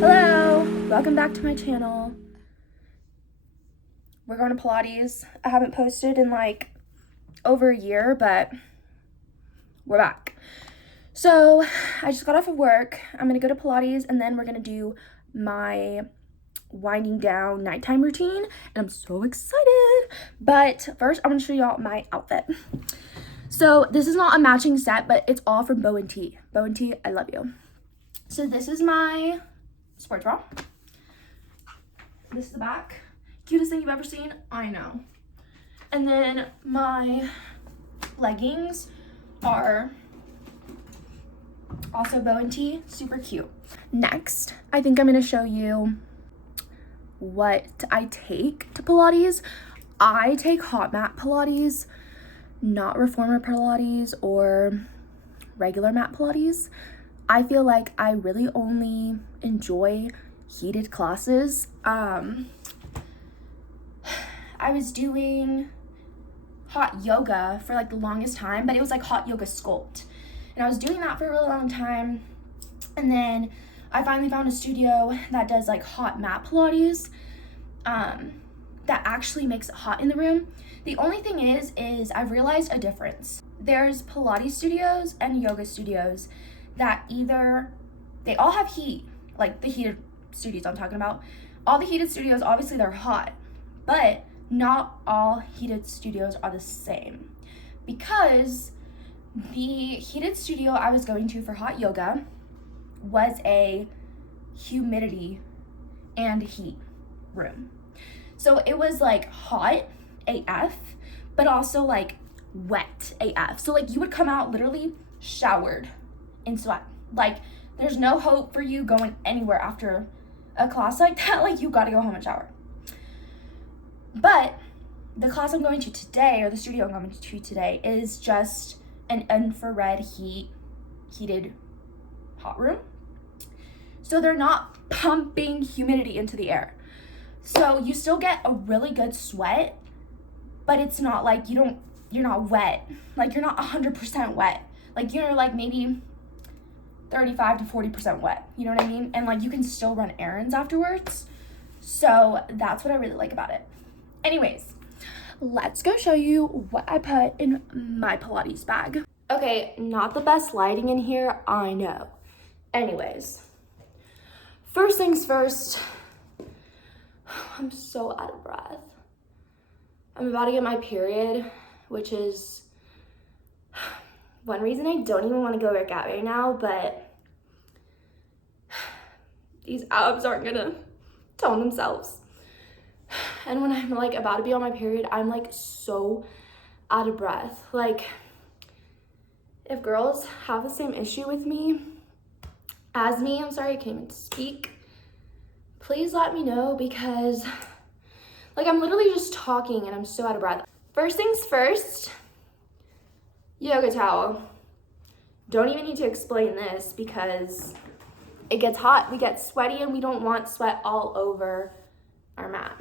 Hello, welcome back to my channel. We're going to Pilates. I haven't posted in like over a year, but we're back. So I just got off of work. I'm gonna go to Pilates and then we're gonna do my winding down nighttime routine, and I'm so excited. But first I'm gonna show y'all my outfit. So this is not a matching set, but it's all from Bow & T. Bow & T, I love you. So this is my sports bra. This is the back. Cutest thing you've ever seen, I know. And then my leggings are also Bow & T, super cute. Next, I think I'm gonna show you what I take to Pilates. I take hot mat Pilates, not Reformer Pilates or regular mat Pilates. I feel like I really only enjoy heated classes. I was doing hot yoga for like the longest time, but it was like hot yoga sculpt. And I was doing that for a really long time. And then I finally found a studio that does like hot mat Pilates, that actually makes it hot in the room. The only thing is I've realized a difference. There's Pilates studios and yoga studios that they all have heat, like the heated studios I'm talking about. All the heated studios, obviously they're hot, but not all heated studios are the same, because the heated studio I was going to for hot yoga was a humidity and heat room. So it was like hot AF, but also like wet AF. So like you would come out literally showered in sweat. Like there's no hope for you going anywhere after a class like that. Like you gotta go home and shower. But the class I'm going to today, or the studio I'm going to today, is just an infrared heated hot room. So they're not pumping humidity into the air. So you still get a really good sweat, but it's not like you're not wet. Like you're not 100% wet. Like you're like maybe 35 to 40% wet. You know what I mean? And like you can still run errands afterwards. So that's what I really like about it. Anyways, let's go show you what I put in my Pilates bag. Okay, not the best lighting in here, I know. Anyways, first things first, I'm so out of breath. I'm about to get my period, which is one reason I don't even want to go work out right now, but these abs aren't gonna tone themselves. And when I'm like about to be on my period, I'm like so out of breath. Like if girls have the same issue with me as me, I'm sorry I can't even speak, please let me know, because like I'm literally just talking and I'm so out of breath. First things first, yoga towel. Don't even need to explain this because it gets hot, we get sweaty, and we don't want sweat all over our mat.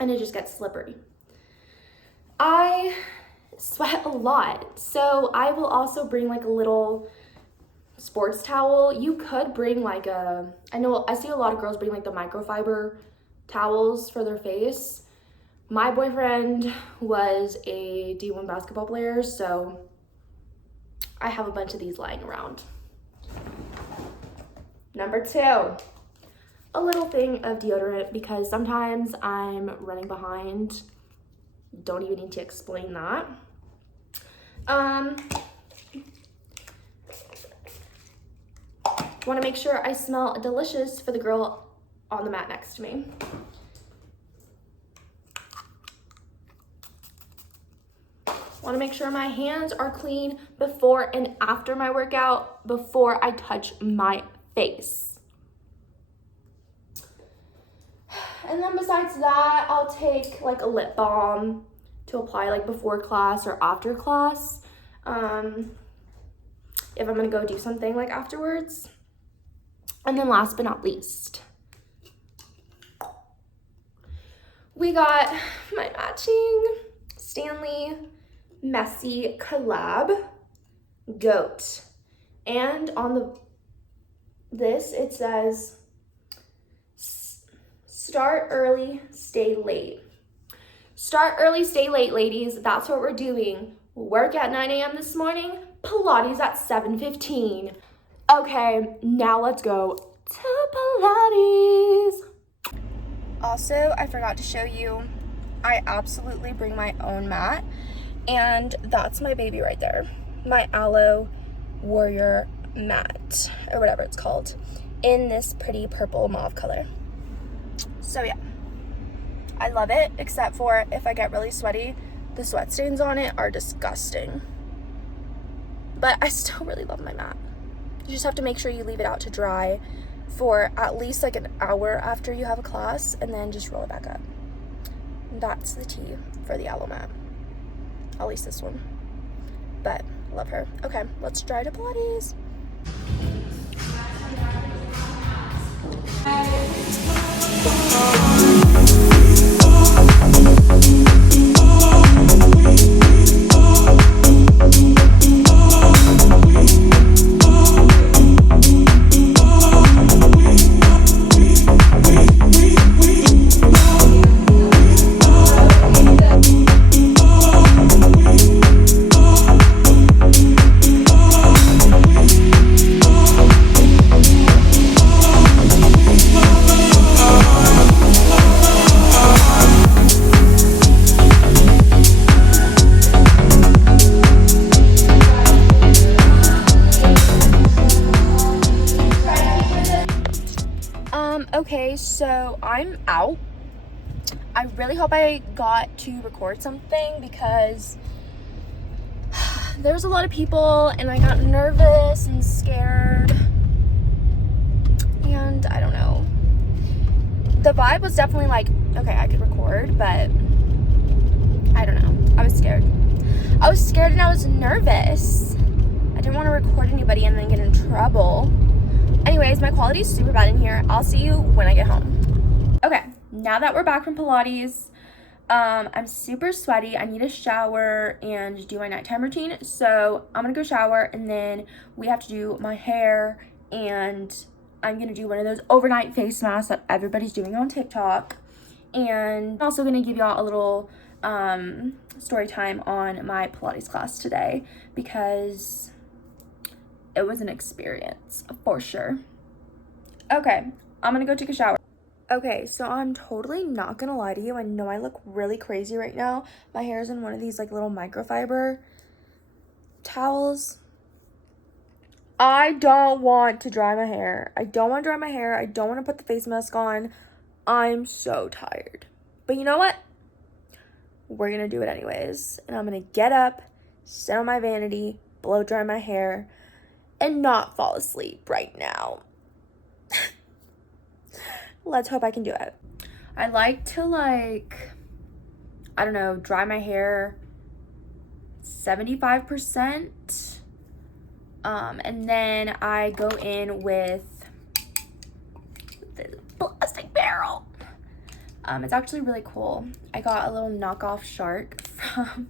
And it just gets slippery. I sweat a lot, so I will also bring like a little sports towel. You could bring like I see a lot of girls bring like the microfiber towels for their face. My boyfriend was a D1 basketball player, so I have a bunch of these lying around. Number 2, a little thing of deodorant, because sometimes I'm running behind. Don't even need to explain that. Want to make sure I smell delicious for the girl on the mat next to me. Want to make sure my hands are clean before and after my workout, before I touch my face. And then besides that, I'll take like a lip balm to apply like before class or after class, if I'm gonna go do something like afterwards. And then last but not least, we got my matching Stanley Messy collab goat. And on the this, it says, start early, stay late. Start early, stay late, ladies. That's what we're doing. Work at 9 a.m. this morning, Pilates at 7:15. Okay, now let's go to Pilates. Also, I forgot to show you, I absolutely bring my own mat, and that's my baby right there. My Aloe Warrior mat, or whatever it's called, in this pretty purple mauve color. So yeah, I love it, except for if I get really sweaty, the sweat stains on it are disgusting. But I still really love my mat. You just have to make sure you leave it out to dry for at least like an hour after you have a class, and then just roll it back up. That's the tea for the Aloe mat, at least this one. But love her. Okay, let's try to Pilates. Okay, so I'm out. I really hope I got to record something because there's a lot of people and I got nervous and scared. And I don't know. The vibe was definitely like, okay, I could record, but I don't know. I was scared. I was scared and I was nervous. I didn't want to record anybody and then get in trouble. Anyways, my quality is super bad in here. I'll see you when I get home. Okay, now that we're back from Pilates, I'm super sweaty. I need a shower and do my nighttime routine. So I'm gonna go shower, and then we have to do my hair, and I'm gonna do one of those overnight face masks that everybody's doing on TikTok. And I'm also gonna give y'all a little story time on my Pilates class today, because it was an experience for sure. Okay, I'm gonna go take a shower. Okay, so I'm totally not gonna lie to you. I know I look really crazy right now. My hair is in one of these like little microfiber towels. I don't want to dry my hair. I don't want to dry my hair. I don't want to put the face mask on. I'm so tired. But you know what? We're gonna do it anyways. And I'm gonna get up, sit on my vanity, blow dry my hair, and not fall asleep right now. Let's hope I can do it. I like to I don't know, dry my hair 75%. And then I go in with the plastic barrel. It's actually really cool. I got a little knockoff shark from,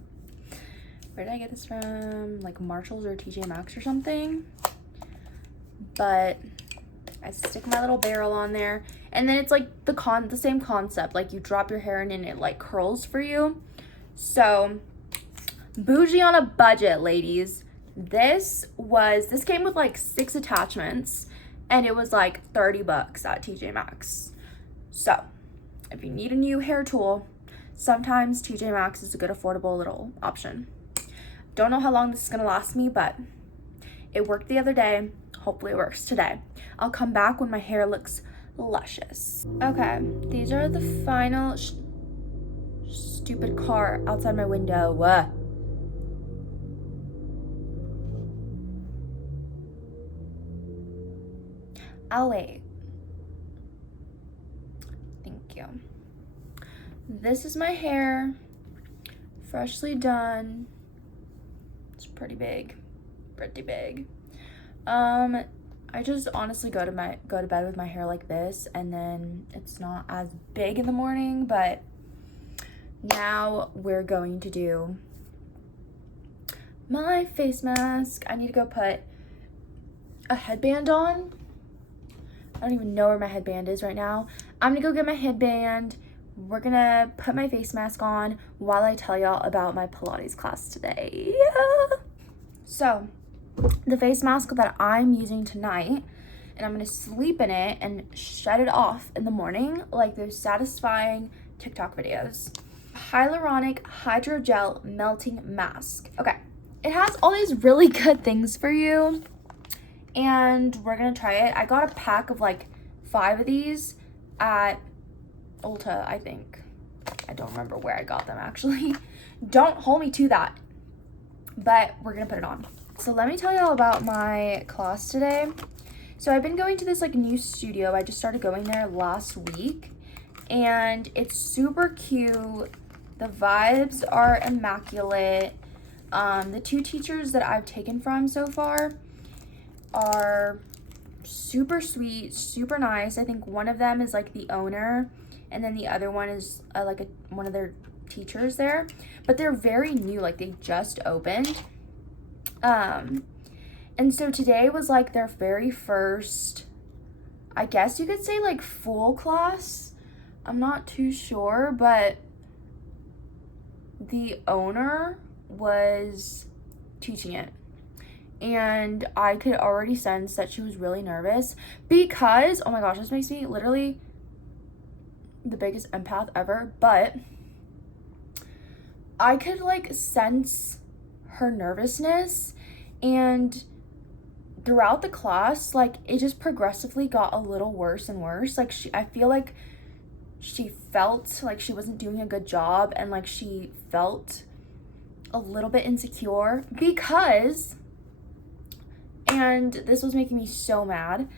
where did I get this from? Like Marshalls or TJ Maxx or something. But I stick my little barrel on there, and then it's like the same concept. Like you drop your hair in and it like curls for you. So bougie on a budget, ladies. This came with like 6 attachments, and it was like $30 at TJ Maxx. So if you need a new hair tool, sometimes TJ Maxx is a good affordable little option. Don't know how long this is gonna last me, but it worked the other day. Hopefully it works today. I'll come back when my hair looks luscious. Okay, these are the final stupid car outside my window. I'll wait. Thank you. This is my hair, freshly done. It's pretty big. I just honestly go to bed with my hair like this, and then it's not as big in the morning. But now we're going to do my face mask. I need to go put a headband on I don't even know where my headband is right now. I'm gonna go get my headband. We're gonna put my face mask on while I tell y'all about my Pilates class today. So, the face mask that I'm using tonight, and I'm gonna sleep in it and shut it off in the morning like those satisfying TikTok videos. Hyaluronic Hydrogel Melting Mask. Okay, it has all these really good things for you, and we're gonna try it. I got a pack of like 5 of these at Ulta, I think. I don't remember where I got them actually. Don't hold me to that, but we're gonna put it on. So let me tell y'all about my class today. So I've been going to this like new studio. I just started going there last week, and it's super cute. The vibes are immaculate. The 2 teachers that I've taken from so far are super sweet, super nice. I think one of them is like the owner, and then the other one is one of their teachers there. But they're very new, like they just opened. And so today was like their very first, I guess you could say like full class. I'm not too sure, but the owner was teaching it. And I could already sense that she was really nervous because, oh my gosh, this makes me literally the biggest empath ever, but I could like sense her nervousness, and throughout the class, like it just progressively got a little worse and worse. Like I feel like she felt like she wasn't doing a good job, and like she felt a little bit insecure because, and this was making me so mad.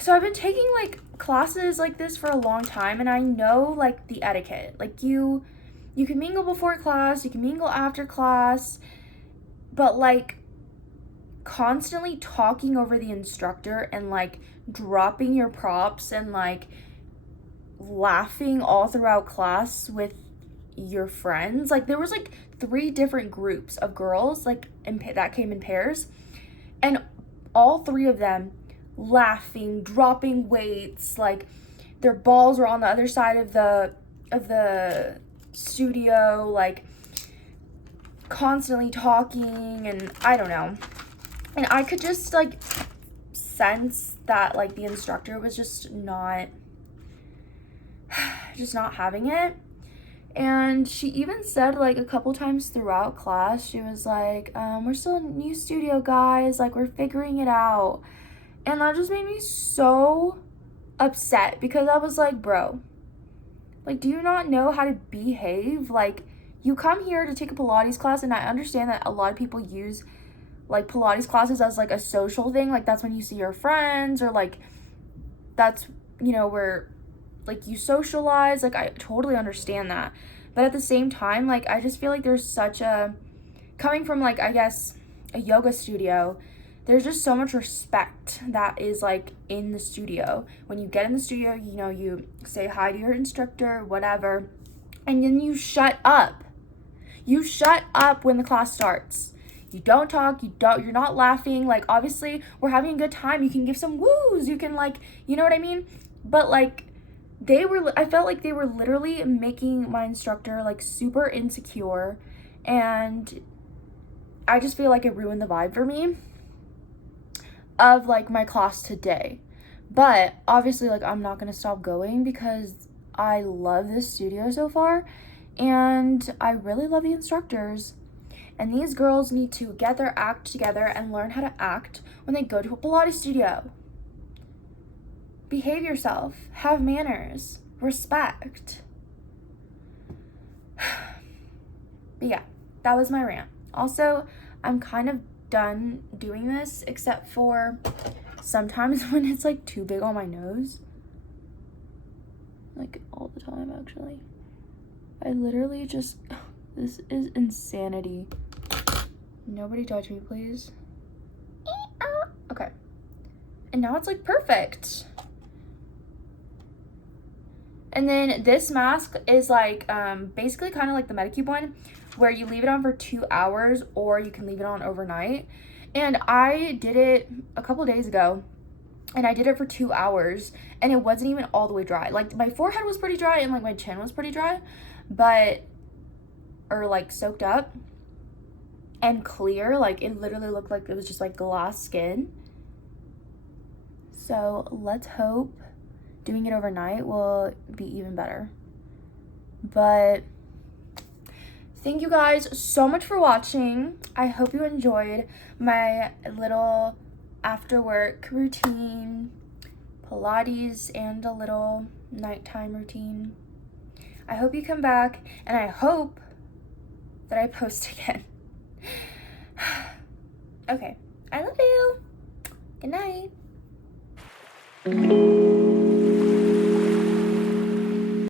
So I've been taking like classes like this for a long time, and I know like the etiquette. Like you can mingle before class, you can mingle after class, but like constantly talking over the instructor and like dropping your props and like laughing all throughout class with your friends. Like there was like 3 different groups of girls like that came in pairs, and all 3 of them laughing, dropping weights, like their balls were on the other side of the studio, like constantly talking, and I don't know. And I could just like sense that like the instructor was just not having it. And she even said like a couple times throughout class, she was like, we're still a new studio, guys, like we're figuring it out. And that just made me so upset because I was like, bro, like, do you not know how to behave? Like, you come here to take a Pilates class, and I understand that a lot of people use like Pilates classes as like a social thing. Like that's when you see your friends, or like that's, you know, where like you socialize. Like I totally understand that. But at the same time, like I just feel like there's such a, coming from like, I guess, a yoga studio, there's just so much respect that is like in the studio. When you get in the studio, you know, you say hi to your instructor, whatever, and then you shut up. You shut up when the class starts. You don't talk, you're not laughing. Like obviously we're having a good time. You can give some woos, you can like, you know what I mean? But like I felt like they were literally making my instructor like super insecure, and I just feel like it ruined the vibe for me of like my class today. But obviously like I'm not gonna stop going because I love this studio so far, and I really love the instructors. And these girls need to get their act together and learn how to act when they go to a Pilates studio. Behave yourself, have manners, respect. But yeah, that was my rant. Also, I'm kind of done doing this, except for sometimes when it's like too big on my nose. Like all the time, actually. I literally just, this is insanity. Nobody touch me, please. Okay. And now it's like perfect. And then this mask is like basically kind of like the Medicube one, where you leave it on for 2 hours or you can leave it on overnight. And I did it a couple days ago, and I did it for 2 hours, and it wasn't even all the way dry. Like, my forehead was pretty dry, and like my chin was pretty dry, or like soaked up and clear. Like, it literally looked like it was just like glass skin. So let's hope doing it overnight will be even better. But thank you guys so much for watching. I hope you enjoyed my little after work routine, Pilates, and a little nighttime routine. I hope you come back, and I hope that I post again. Okay, I love you. Good night.